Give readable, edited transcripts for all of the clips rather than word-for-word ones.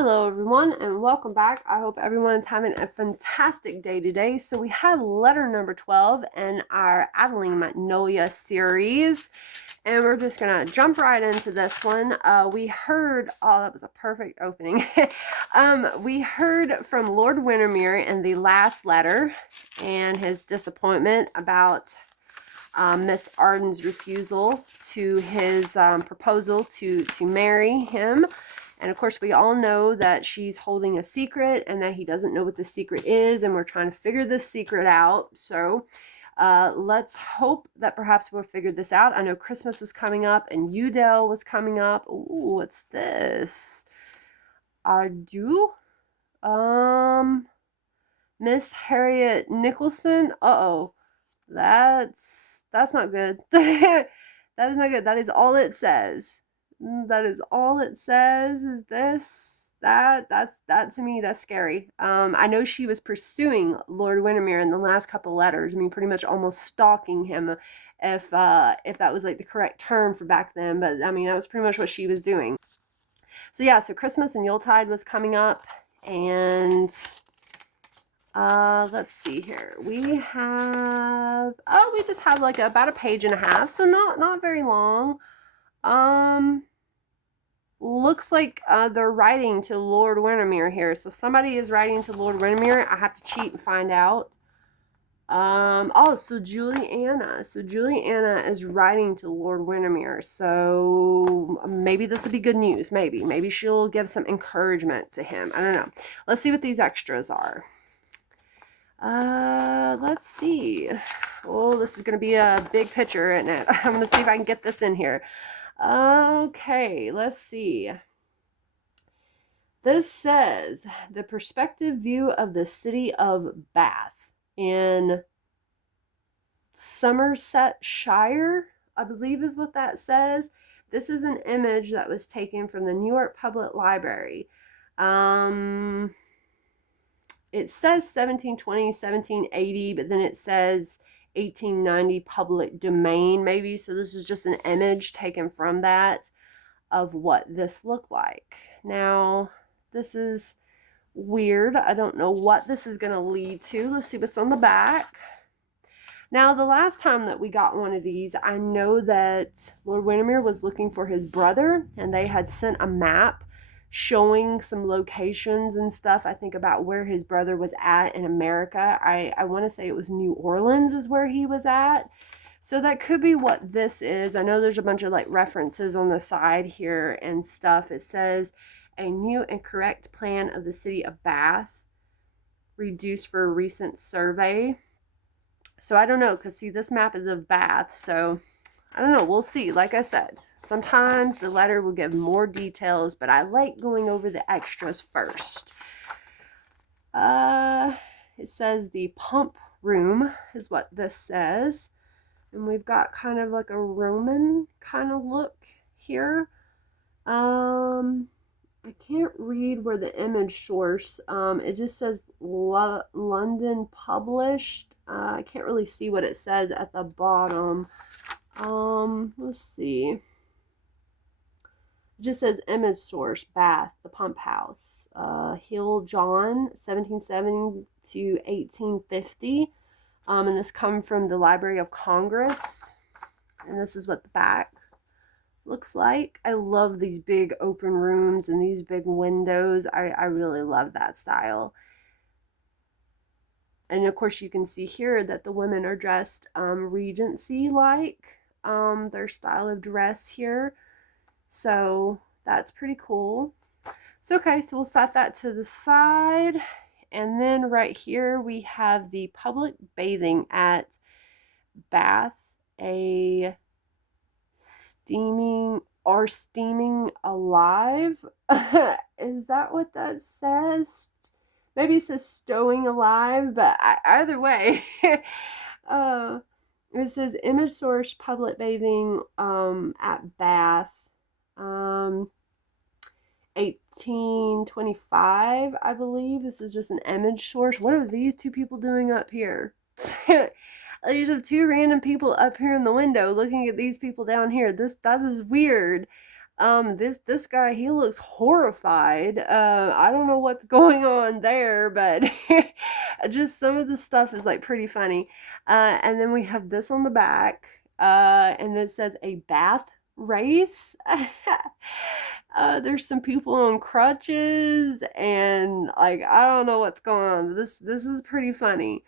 Hello everyone and welcome back. I hope everyone is having a fantastic day today. So we have letter number 12 in our Adelaide Magnolia series, and we're just gonna jump right into this one. We heard, oh, that was a perfect opening. We heard from Lord Windermere in the last letter and his disappointment about Miss Arden's refusal to his proposal to marry him. And of course, we all know that she's holding a secret and that he doesn't know what the secret is, and we're trying to figure this secret out. So let's hope that perhaps we'll figure this out. I know Christmas was coming up and Udell was coming up. Ooh, what's this? Ardue? Miss Harriet Nicholson? Uh-oh. That's not good. That is not good. That is all it says. That is all it says is this. That to me, that's scary. I know she was pursuing Lord Windermere in the last couple letters. I mean, pretty much almost stalking him, if that was like the correct term for back then. But I mean, that was pretty much what she was doing. So yeah, so Christmas and Yuletide was coming up, and let's see here. We have, oh, we just have like about a page and a half, so not very long. Looks like they're writing to Lord Windermere here. So somebody is writing to Lord Windermere. I have to cheat and find out. Oh, so Juliana. So Juliana is writing to Lord Windermere. So maybe this will be good news. Maybe she'll give some encouragement to him. I don't know. Let's see what these extras are. Let's see. Oh, this is going to be a big picture, isn't it? I'm going to see if I can get this in here. Okay, let's see. This says, the perspective view of the city of Bath in Somersetshire, I believe is what that says. This is an image that was taken from the New York Public Library. It says 1720, 1780, but then it says 1890 public domain, maybe. So this is just an image taken from that of what this looked like. Now, this is weird. I don't know what this is going to lead to. Let's see what's on the back. Now, the last time that we got one of these, I know that Lord Windermere was looking for his brother, and they had sent a map showing some locations and stuff, I think, about where his brother was at in America. I want to say it was New Orleans is where he was at. So that could be what this is. I know there's a bunch of like references on the side here and stuff. It says a new and correct plan of the city of Bath reduced for a recent survey. So I don't know, because see, this map is of Bath, so I don't know. We'll see. Like I said, sometimes the letter will give more details, but I like going over the extras first. It says the pump room is what this says. And we've got kind of like a Roman kind of look here. I can't read where the image source. It just says London published. I can't really see what it says at the bottom. Let's see. It just says image source, Bath, the pump house. Hill John, 1770 to 1850. And this comes from the Library of Congress. And this is what the back looks like. I love these big open rooms and these big windows. I really love that style. And of course you can see here that the women are dressed Regency-like, their style of dress here. So that's pretty cool. So okay, so we'll set that to the side. And then right here we have the public bathing at Bath, a steaming alive. Is that what that says? Maybe it says stowing alive, but either way, it says image source public bathing at Bath, 1825, I believe. This is just an image source. What are these two people doing up here? These are two random people up here in the window looking at these people down here. That is weird. This guy, he looks horrified. I don't know what's going on there, but just some of the stuff is like pretty funny. And then we have this on the back, and it says a bath race. There's some people on crutches, and like I don't know what's going on. But this is pretty funny.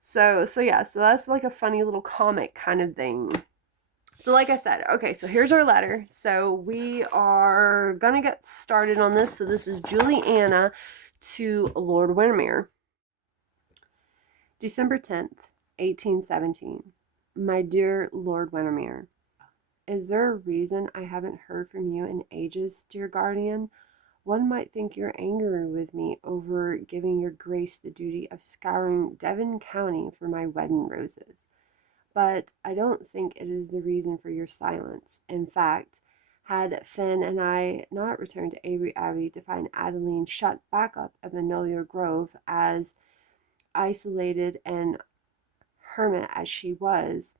So yeah, so that's like a funny little comic kind of thing. So like I said, okay, so here's our letter. So we are going to get started on this. So this is Juliana to Lord Windermere. December 10th, 1817. My dear Lord Windermere, is there a reason I haven't heard from you in ages, dear guardian? One might think you're angry with me over giving your grace the duty of scouring Devon County for my wedding roses. But I don't think it is the reason for your silence. In fact, had Finn and I not returned to Avery Abbey to find Adeline shut back up at Magnolia Grove, as isolated and hermit as she was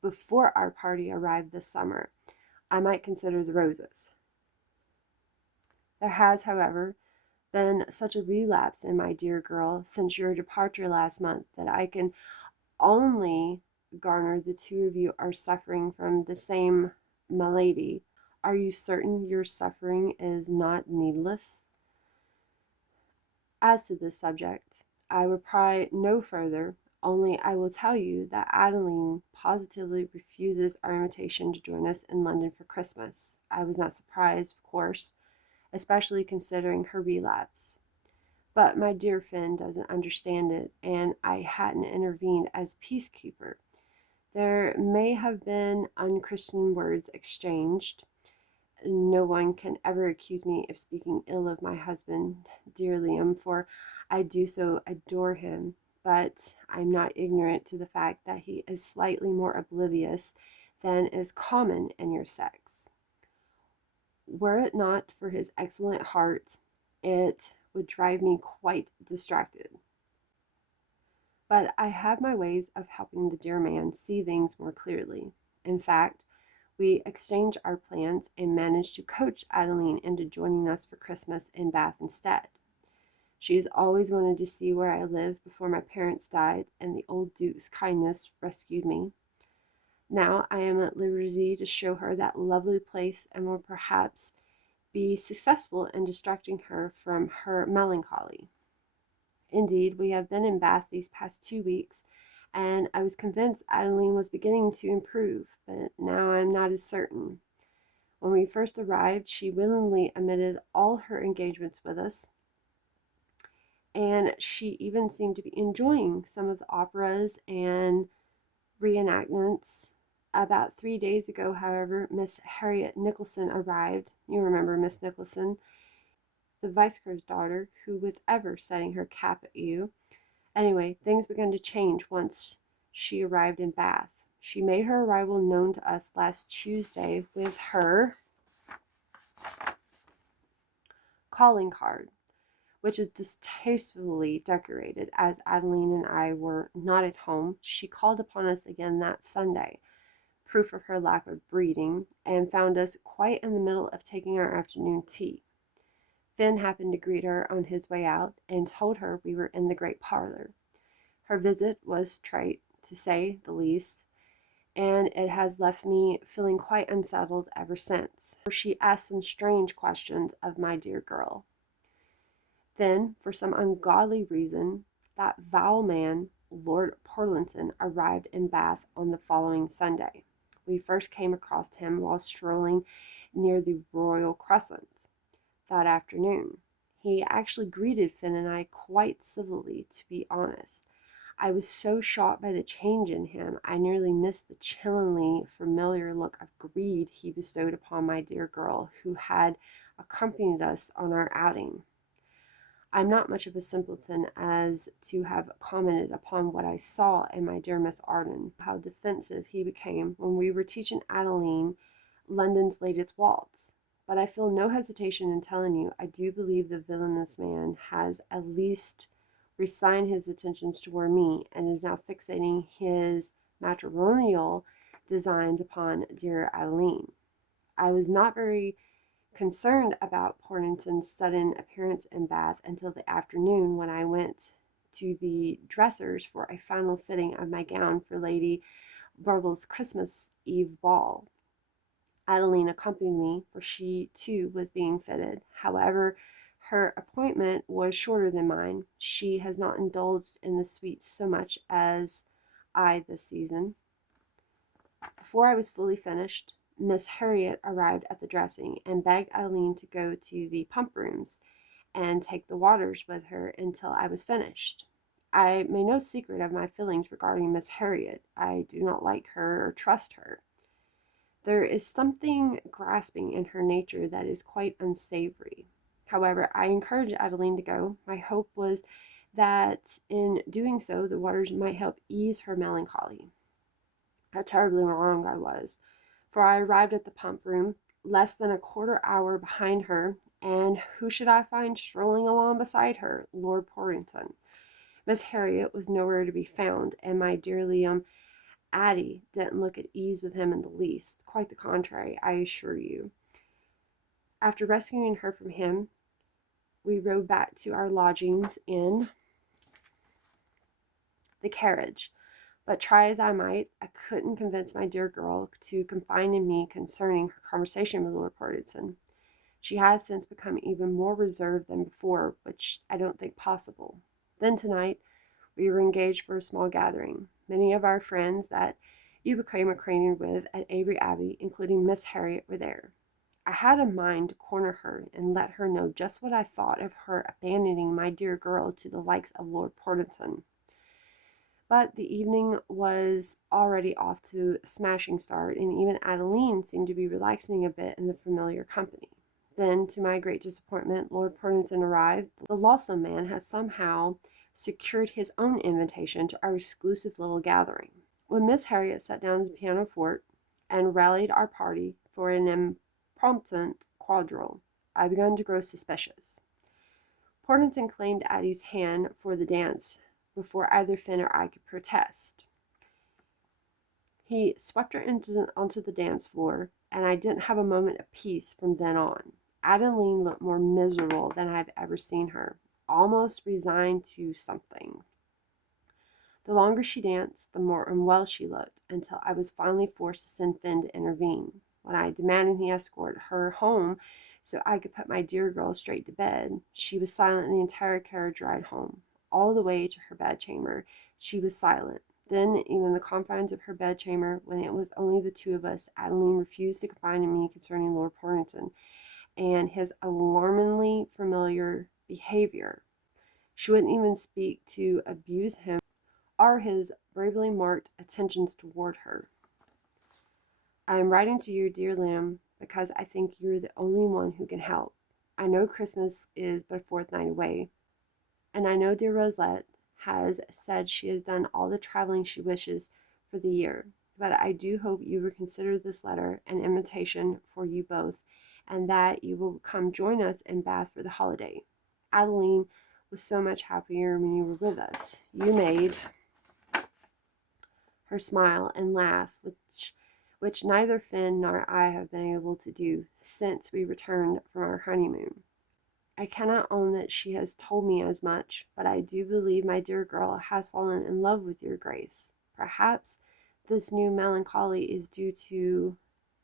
before our party arrived this summer, I might consider the roses. There has, however, been such a relapse in my dear girl since your departure last month that I can only garner the two of you are suffering from the same malady. Are you certain your suffering is not needless? As to this subject, I will pry no further, only I will tell you that Adeline positively refuses our invitation to join us in London for Christmas. I was not surprised, of course, especially considering her relapse. But my dear Finn doesn't understand it, and I hadn't intervened as peacekeeper. There may have been unchristian words exchanged. No one can ever accuse me of speaking ill of my husband, dear Liam, for I do so adore him, but I'm not ignorant to the fact that he is slightly more oblivious than is common in your sex. Were it not for his excellent heart, it would drive me quite distracted. But I have my ways of helping the dear man see things more clearly. In fact, we exchanged our plans and managed to coach Adeline into joining us for Christmas in Bath instead. She has always wanted to see where I lived before my parents died, and the old Duke's kindness rescued me. Now I am at liberty to show her that lovely place, and will perhaps be successful in distracting her from her melancholy. Indeed, we have been in Bath these past 2 weeks, and I was convinced Adeline was beginning to improve, but now I am not as certain. When we first arrived, she willingly omitted all her engagements with us, and she even seemed to be enjoying some of the operas and reenactments. About 3 days ago, however, Miss Harriet Nicholson arrived. You remember Miss Nicholson, the viceroy's daughter, who was ever setting her cap at you. Anyway, things began to change once she arrived in Bath. She made her arrival known to us last Tuesday with her calling card, which is distastefully decorated. As Adeline and I were not at home, she called upon us again that Sunday, proof of her lack of breeding, and found us quite in the middle of taking our afternoon tea. Finn happened to greet her on his way out, and told her we were in the great parlor. Her visit was trite, to say the least, and it has left me feeling quite unsettled ever since, for she asked some strange questions of my dear girl. Then, for some ungodly reason, that vile man, Lord Portlandton, arrived in Bath on the following Sunday. We first came across him while strolling near the Royal Crescent that afternoon. He actually greeted Finn and I quite civilly, to be honest. I was so shocked by the change in him, I nearly missed the chillingly familiar look of greed he bestowed upon my dear girl, who had accompanied us on our outing. I'm not much of a simpleton as to have commented upon what I saw in my dear Miss Arden, how defensive he became when we were teaching Adeline London's latest waltz. But I feel no hesitation in telling you I do believe the villainous man has at least resigned his attentions toward me, and is now fixating his matrimonial designs upon dear Adeline. I was not very concerned about Portington's sudden appearance in Bath until the afternoon when I went to the dressers for a final fitting of my gown for Lady Barbel's Christmas Eve ball. Adeline accompanied me, for she too was being fitted. However, her appointment was shorter than mine. She has not indulged in the sweets so much as I this season. Before I was fully finished, Miss Harriet arrived at the dressing and begged Adeline to go to the pump rooms and take the waters with her until I was finished. I made no secret of my feelings regarding Miss Harriet. I do not like her or trust her. There is something grasping in her nature that is quite unsavory. However, I encouraged Adeline to go. My hope was that in doing so, the waters might help ease her melancholy. How terribly wrong I was, for I arrived at the pump room less than a quarter hour behind her, and who should I find strolling along beside her? Lord Portington. Miss Harriet was nowhere to be found, and my dear Liam, Addie didn't look at ease with him in the least. Quite the contrary, I assure you. After rescuing her from him, we rode back to our lodgings in the carriage. But try as I might, I couldn't convince my dear girl to confide in me concerning her conversation with Lord Portington. She has since become even more reserved than before, which I don't think possible. Then tonight, we were engaged for a small gathering. Many of our friends that you became acquainted with at Avery Abbey, including Miss Harriet, were there. I had a mind to corner her and let her know just what I thought of her abandoning my dear girl to the likes of Lord Portington. But the evening was already off to a smashing start, and even Adeline seemed to be relaxing a bit in the familiar company. Then, to my great disappointment, Lord Portington arrived. The Lawson man had somehow secured his own invitation to our exclusive little gathering. When Miss Harriet sat down to the pianoforte and rallied our party for an impromptu quadrille, I began to grow suspicious. Portington claimed Addie's hand for the dance before either Finn or I could protest. He swept her onto the dance floor, and I didn't have a moment of peace from then on. Adeline looked more miserable than I've ever seen her, almost resigned to something. The longer she danced, the more unwell she looked, until I was finally forced to send Finn to intervene. When I demanded he escort her home so I could put my dear girl straight to bed, she was silent the entire carriage ride home. All the way to her bedchamber, she was silent. Then, even in the confines of her bedchamber, when it was only the two of us, Adeline refused to confide in me concerning Lord Portington and his alarmingly familiar behavior. She wouldn't even speak to abuse him or his bravely marked attentions toward her. I am writing to you, dear Lamb, because I think you're the only one who can help. I know Christmas is but a fortnight away, and I know dear Rosette has said she has done all the traveling she wishes for the year, but I do hope you will consider this letter an invitation for you both, and that you will come join us in Bath for the holiday. Adeline was so much happier when you were with us. You made her smile and laugh, which neither Finn nor I have been able to do since we returned from our honeymoon. I cannot own that she has told me as much, but I do believe my dear girl has fallen in love with your grace. Perhaps this new melancholy is due to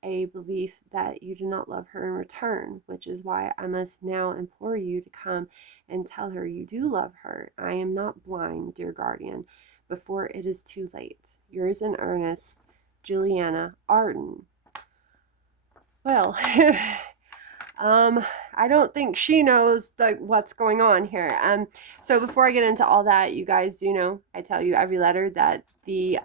a belief that you do not love her in return, which is why I must now implore you to come and tell her you do love her. I am not blind, dear guardian, before it is too late. Yours in earnest, Juliana Arden. Well, I don't think she knows what's going on here. So before I get into all that, you guys do know, I tell you every letter that the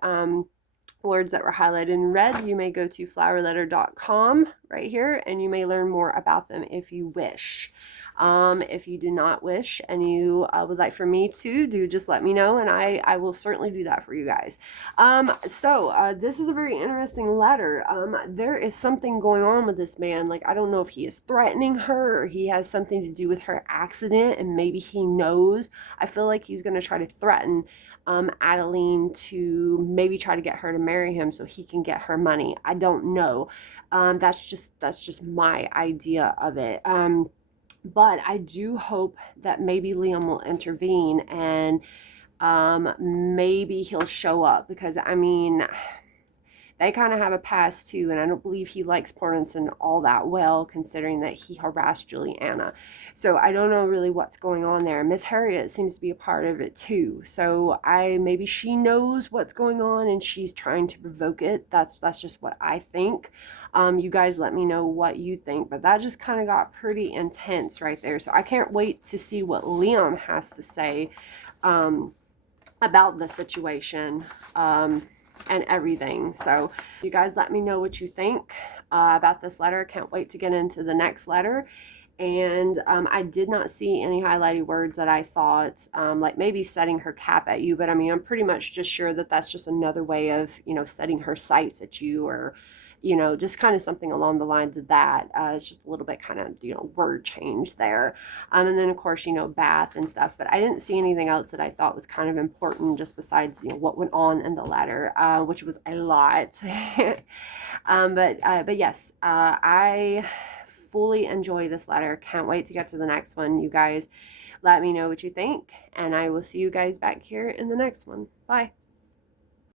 words that were highlighted in red, you may go to flowerletter.com right here, and you may learn more about them if you wish. If you do not wish and you would like for me to, do just let me know, and I will certainly do that for you guys. This is a very interesting letter. There is something going on with this man. Like, I don't know if he is threatening her or he has something to do with her accident, and maybe he knows. I feel like he's going to try to threaten Adeline to maybe try to get her to marry him so he can get her money. I don't know. That's just my idea of it. But I do hope that maybe Liam will intervene, and maybe he'll show up, because I mean, they kind of have a past too, and I don't believe he likes Pornington all that well, considering that he harassed Juliana. So I don't know really what's going on there. Miss Harriet seems to be a part of it too. So maybe she knows what's going on and she's trying to provoke it. That's just what I think. You guys let me know what you think, but that just kind of got pretty intense right there. So I can't wait to see what Liam has to say about the situation. And everything. So you guys let me know what you think about this letter. Can't wait to get into the next letter. And I did not see any highlighted words that I thought like maybe setting her cap at you, but I mean, I'm pretty much just sure that that's just another way of, you know, setting her sights at you, or, you know, just kind of something along the lines of that. It's just a little bit kind of, you know, word change there. And then of course, you know, bath and stuff, but I didn't see anything else that I thought was kind of important, just besides, you know, what went on in the letter, which was a lot. But yes, I fully enjoy this letter. Can't wait to get to the next one. You guys let me know what you think, and I will see you guys back here in the next one. Bye.